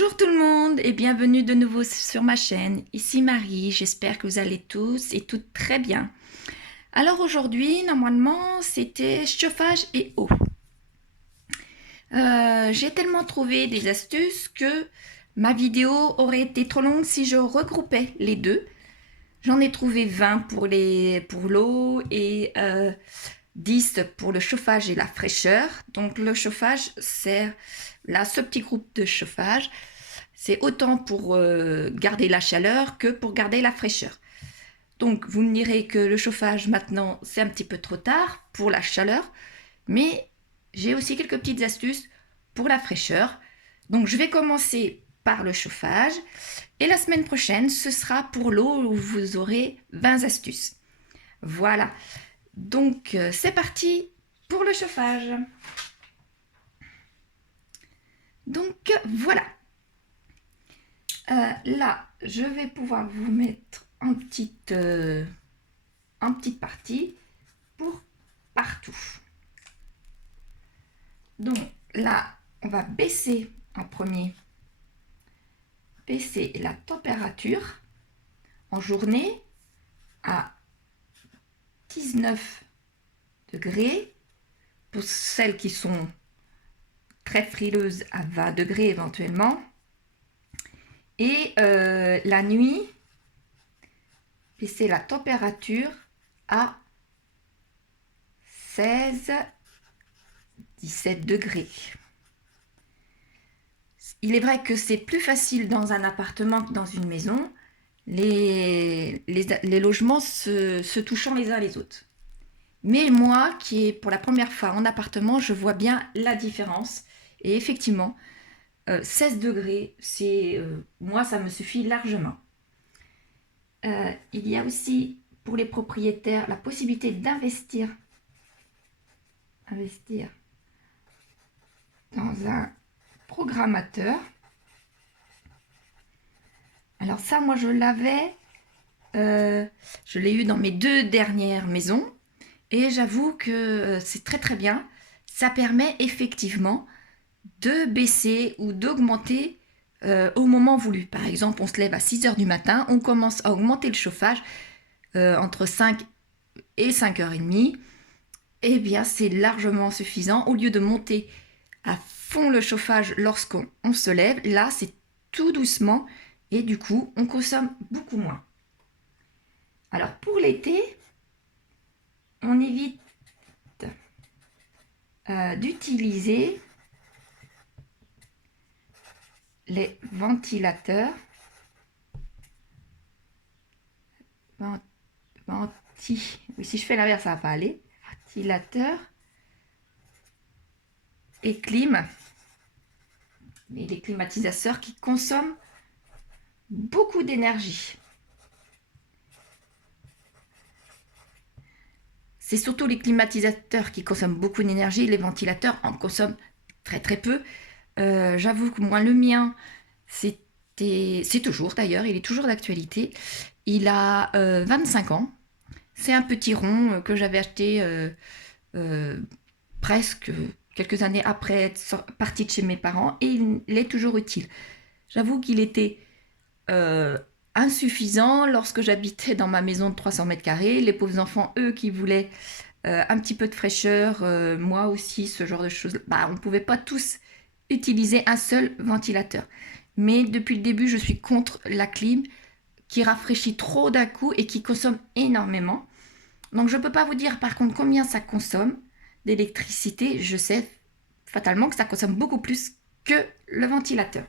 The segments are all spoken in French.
Bonjour tout le monde et bienvenue de nouveau sur ma chaîne. Ici Marie, j'espère que vous allez tous et toutes très bien. Alors aujourd'hui, normalement, c'était chauffage et eau. J'ai tellement trouvé des astuces que ma vidéo aurait été trop longue si je regroupais les deux. J'en ai trouvé 20 pour l'eau et 10 pour le chauffage et la fraîcheur. Donc le chauffage, c'est là ce petit groupe de chauffage. C'est autant pour garder la chaleur que pour garder la fraîcheur. Donc vous me direz que le chauffage maintenant c'est un petit peu trop tard pour la chaleur, mais j'ai aussi quelques petites astuces pour la fraîcheur. Donc je vais commencer par le chauffage et la semaine prochaine ce sera pour l'eau où vous aurez 20 astuces. Voilà, donc c'est parti pour le chauffage. Donc voilà. Là, je vais pouvoir vous mettre en petite partie pour partout. Donc là, on va baisser en premier, baisser la température en journée à 19 degrés. Pour celles qui sont très frileuses, à 20 degrés éventuellement. Et la nuit, baisser la température à 16-17 degrés. Il est vrai que c'est plus facile dans un appartement que dans une maison, les logements se touchant les uns les autres. Mais moi, qui est pour la première fois en appartement, je vois bien la différence. Et effectivement, 16 degrés, moi, ça me suffit largement. Il y a aussi pour les propriétaires la possibilité d'investir dans un programmateur. Alors ça, moi, je l'ai eu dans mes 2 dernières maisons et j'avoue que c'est très très bien. Ça permet effectivement de baisser ou d'augmenter au moment voulu. Par exemple, on se lève à 6 h du matin, on commence à augmenter le chauffage entre 5 et 5h30. Eh bien, c'est largement suffisant. Au lieu de monter à fond le chauffage lorsqu'on se lève, là, c'est tout doucement et du coup, on consomme beaucoup moins. Alors, pour l'été, on évite d'utiliser les ventilateurs. Oui, si je fais l'inverse, ça va pas aller. Ventilateur et clim. Et les climatiseurs qui consomment beaucoup d'énergie. C'est surtout les climatisateurs qui consomment beaucoup d'énergie. Les ventilateurs en consomment très très peu. J'avoue que moi, le mien, c'est toujours d'ailleurs, il est toujours d'actualité. Il a 25 ans. C'est un petit rond que j'avais acheté presque quelques années après être partie de chez mes parents et il est toujours utile. J'avoue qu'il était insuffisant lorsque j'habitais dans ma maison de 300 mètres carrés. Les pauvres enfants, eux, qui voulaient un petit peu de fraîcheur, moi aussi, ce genre de choses. On ne pouvait pas tous utiliser un seul ventilateur. Mais depuis le début, je suis contre la clim qui rafraîchit trop d'un coup et qui consomme énormément. Donc je ne peux pas vous dire par contre combien ça consomme d'électricité. Je sais fatalement que ça consomme beaucoup plus que le ventilateur.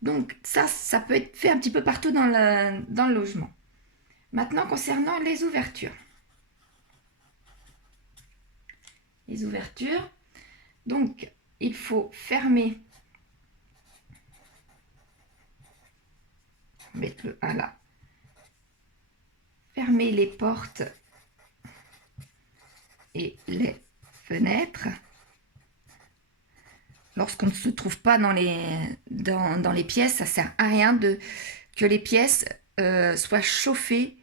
Donc ça peut être fait un petit peu partout dans le logement. Maintenant, concernant les ouvertures. Les ouvertures, donc il faut fermer. Mettre le 1 là. Fermer les portes et les fenêtres. Lorsqu'on ne se trouve pas dans les pièces, ça ne sert à rien que les pièces soient chauffées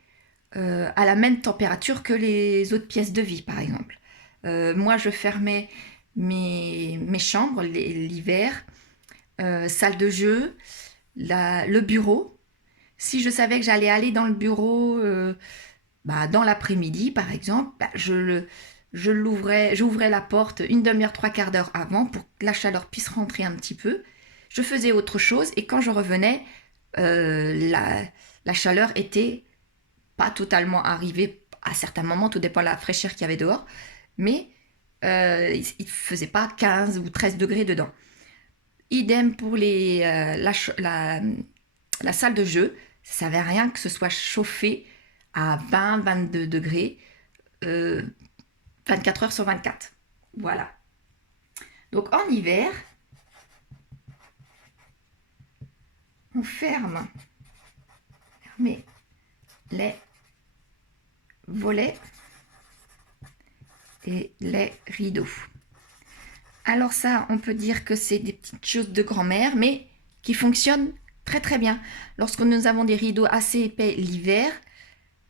à la même température que les autres pièces de vie, par exemple. Moi, je fermais mes chambres l'hiver salle de jeu, le bureau. Si je savais que j'allais aller dans le bureau dans l'après-midi, par exemple, j'ouvrais la porte une demi-heure, trois quarts d'heure avant pour que la chaleur puisse rentrer un petit peu. Je faisais autre chose et quand je revenais, la chaleur était pas totalement arrivée à certains moments, tout dépend de la fraîcheur qu'il y avait dehors, mais il ne faisait pas 15 ou 13 degrés dedans. Idem pour la salle de jeu, ça ne servait à rien que ce soit chauffé à 20-22 degrés, 24 heures sur 24. Voilà. Donc en hiver, on ferme les volets et les rideaux. Alors ça, on peut dire que c'est des petites choses de grand-mère, mais qui fonctionnent très très bien. Lorsque nous avons des rideaux assez épais l'hiver,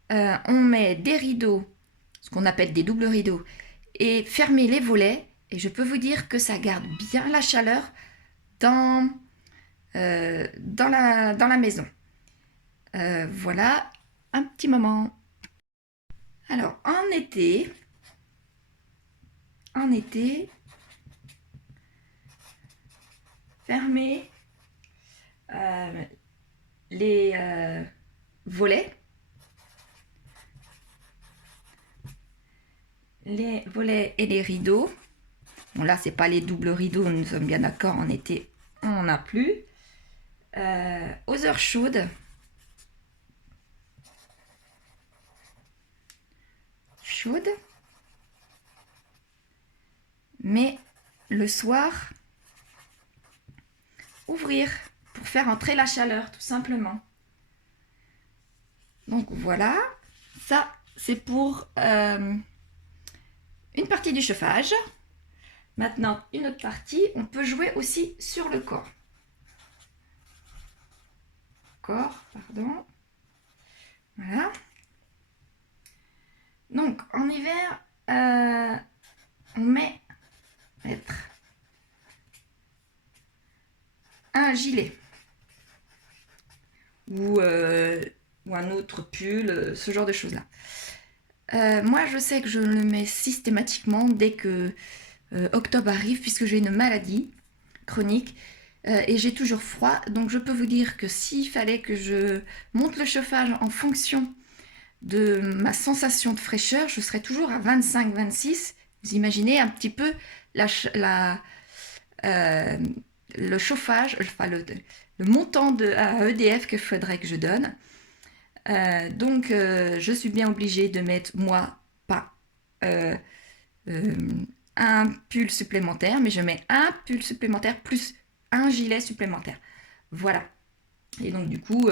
on met des rideaux, ce qu'on appelle des doubles rideaux, et fermer les volets. Et je peux vous dire que ça garde bien la chaleur dans la maison. Voilà, un petit moment. Alors, en été, fermez les volets et les rideaux. Bon, là, c'est pas les doubles rideaux, nous sommes bien d'accord, en été, on n'en a plus. Aux heures chaudes, mais le soir, ouvrir pour faire entrer la chaleur, tout simplement. Donc voilà, ça c'est pour une partie du chauffage. Maintenant, une autre partie, on peut jouer aussi sur le corps. Voilà. Donc, en hiver, on mettre un gilet ou un autre pull, ce genre de choses-là. Moi, je sais que je le mets systématiquement dès que octobre arrive, puisque j'ai une maladie chronique et j'ai toujours froid. Donc, je peux vous dire que s'il fallait que je monte le chauffage en fonction de ma sensation de fraîcheur, je serais toujours à 25-26. Vous imaginez un petit peu le chauffage, enfin le montant à EDF qu'il faudrait que je donne. Donc, je suis bien obligée de mettre, moi, pas un pull supplémentaire, mais je mets un pull supplémentaire plus un gilet supplémentaire. Voilà. Et donc, du coup,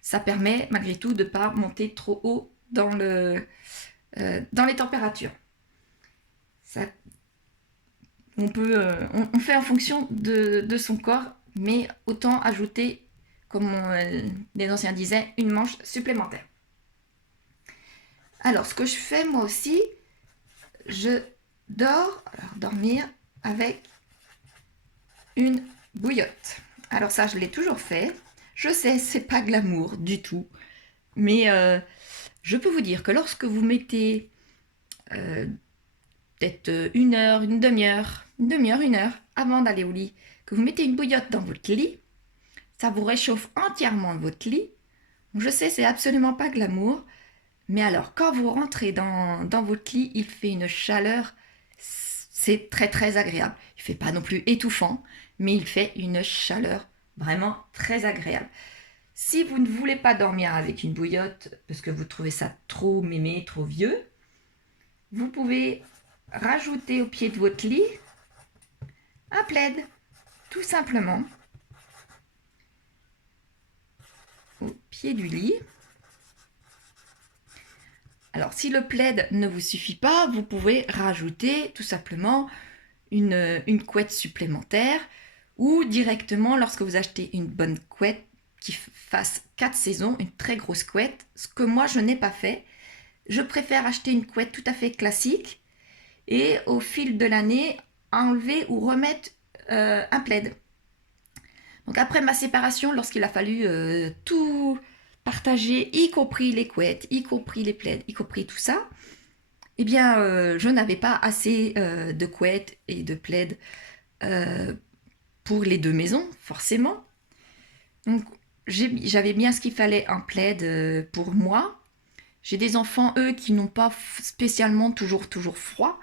ça permet malgré tout de ne pas monter trop haut dans les températures. Ça, on fait en fonction de son corps, mais autant ajouter, comme les anciens disaient, une manche supplémentaire. Alors, ce que je fais moi aussi, je dormir avec une bouillotte. Alors ça, je l'ai toujours fait. Je sais, c'est pas glamour du tout, mais je peux vous dire que lorsque vous mettez peut-être une heure, une demi-heure, une heure avant d'aller au lit, que vous mettez une bouillotte dans votre lit, ça vous réchauffe entièrement votre lit. Je sais, c'est absolument pas glamour, mais alors quand vous rentrez dans votre lit, il fait une chaleur, c'est très très agréable. Il fait pas non plus étouffant, mais il fait une chaleur vraiment très agréable. Si vous ne voulez pas dormir avec une bouillotte parce que vous trouvez ça trop mémé, trop vieux, vous pouvez rajouter au pied de votre lit un plaid, tout simplement. Au pied du lit. Alors, si le plaid ne vous suffit pas, vous pouvez rajouter tout simplement une couette supplémentaire ou directement, lorsque vous achetez une bonne couette qui fasse 4 saisons, une très grosse couette, ce que moi je n'ai pas fait. Je préfère acheter une couette tout à fait classique et au fil de l'année, enlever ou remettre un plaid. Donc après ma séparation, lorsqu'il a fallu tout partager, y compris les couettes, y compris les plaids, y compris tout ça, eh bien je n'avais pas assez de couettes et de plaids pour les deux maisons, forcément. Donc j'avais bien ce qu'il fallait en plaid pour moi. J'ai des enfants, eux, qui n'ont pas spécialement toujours froid.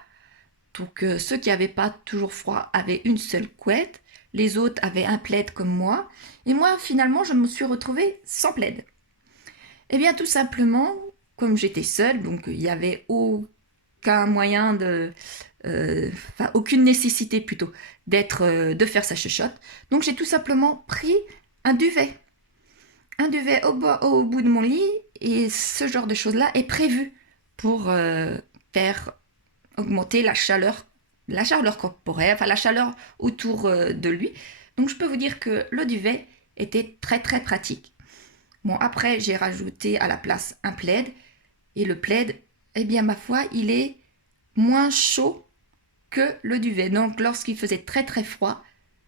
Donc ceux qui n'avaient pas toujours froid avaient une seule couette. Les autres avaient un plaid comme moi. Et moi, finalement, je me suis retrouvée sans plaid. Eh bien, tout simplement, comme j'étais seule, donc il n'y avait aucun moyen aucune nécessité plutôt de faire sa chuchote. Donc j'ai tout simplement pris un duvet. Un duvet au bout de mon lit, et ce genre de choses-là est prévu pour faire augmenter la chaleur corporelle, enfin la chaleur autour de lui. Donc je peux vous dire que le duvet était très pratique. Bon, après j'ai rajouté à la place un plaid, et le plaid, eh bien ma foi, il est moins chaud que le duvet. Donc lorsqu'il faisait très froid,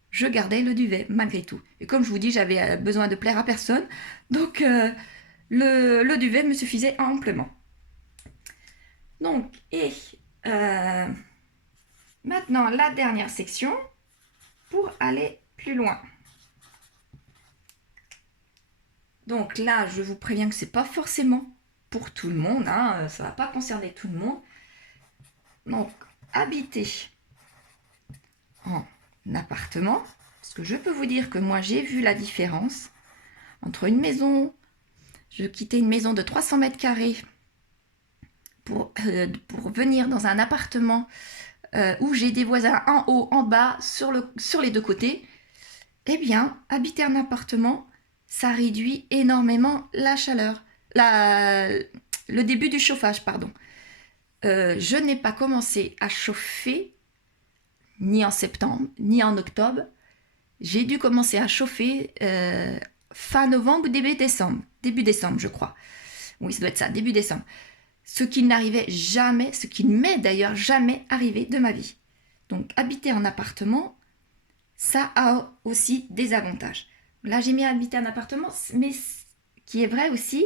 je gardais le duvet malgré tout. Et comme je vous dis, j'avais besoin de plaire à personne, donc le duvet me suffisait amplement. Donc, et maintenant la dernière section pour aller plus loin. Donc là, je vous préviens que c'est pas forcément pour tout le monde, hein, ça va pas concerner tout le monde. Donc, habiter en appartement, parce que je peux vous dire que moi j'ai vu la différence entre une maison, je quittais une maison de 300 mètres carrés pour venir dans un appartement où j'ai des voisins en haut, en bas, sur les deux côtés. Eh bien, habiter un appartement, ça réduit énormément la chaleur, le début du chauffage, pardon. Je n'ai pas commencé à chauffer ni en septembre, ni en octobre. J'ai dû commencer à chauffer fin novembre ou début décembre. Début décembre, je crois. Oui, ça doit être ça, début décembre. Ce qui n'arrivait jamais, ce qui ne m'est d'ailleurs jamais arrivé de ma vie. Donc, habiter en appartement, ça a aussi des avantages. Là, j'ai mis habiter en appartement, mais qui est vrai aussi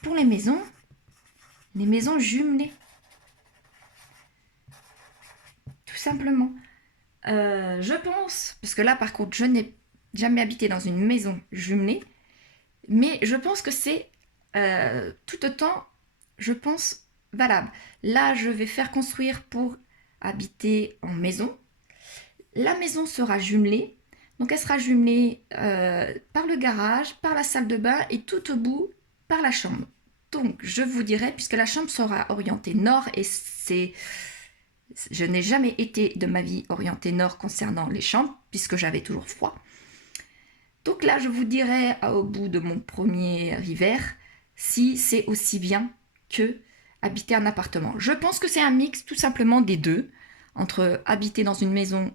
pour les maisons jumelées. Tout simplement. Je pense, parce que là par contre je n'ai jamais habité dans une maison jumelée, mais je pense que c'est tout autant, je pense, valable. Là je vais faire construire pour habiter en maison. La maison sera jumelée, donc elle sera jumelée par le garage, par la salle de bain et tout au bout par la chambre. Donc je vous dirai, puisque la chambre sera orientée nord, et je n'ai jamais été de ma vie orientée nord concernant les chambres, puisque j'avais toujours froid. Donc là, je vous dirai au bout de mon premier hiver si c'est aussi bien que habiter en appartement. Je pense que c'est un mix tout simplement des deux, entre habiter dans une maison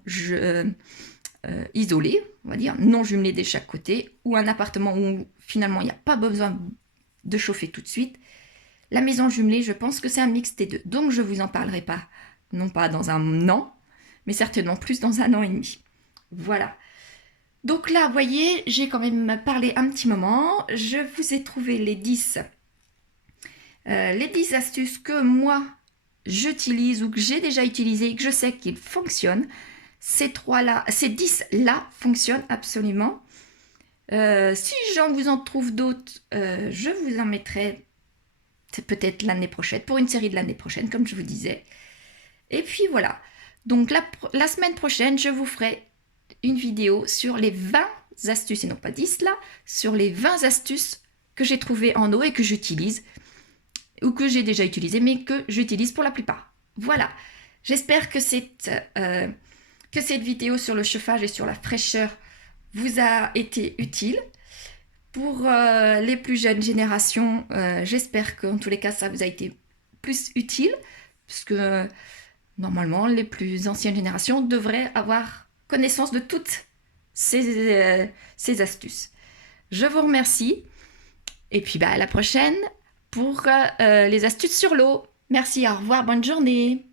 isolée, on va dire, non jumelée de chaque côté, ou un appartement où finalement il n'y a pas besoin de chauffer tout de suite. La maison jumelée, je pense que c'est un mix des deux. Donc je ne vous en parlerai pas, non pas dans un an, mais certainement plus dans un an et demi. Voilà. Donc là, vous voyez, j'ai quand même parlé un petit moment. Je vous ai trouvé les 10 astuces que moi, j'utilise ou que j'ai déjà utilisées et que je sais qu'ils fonctionnent. Ces 10-là fonctionnent absolument. Si j'en vous en trouve d'autres, je vous en mettrai peut-être l'année prochaine, pour une série de l'année prochaine, comme je vous disais. Et puis voilà. Donc la semaine prochaine, je vous ferai une vidéo sur les 20 astuces, et non pas 10 là, sur les 20 astuces que j'ai trouvées en eau et que j'utilise, ou que j'ai déjà utilisées, mais que j'utilise pour la plupart. Voilà. J'espère que cette vidéo sur le chauffage et sur la fraîcheur vous a été utile. Pour les plus jeunes générations, j'espère qu'en tous les cas, ça vous a été plus utile, parce que normalement, les plus anciennes générations devraient avoir connaissance de toutes ces astuces. Je vous remercie, et puis à la prochaine pour les astuces sur l'eau. Merci, au revoir, bonne journée.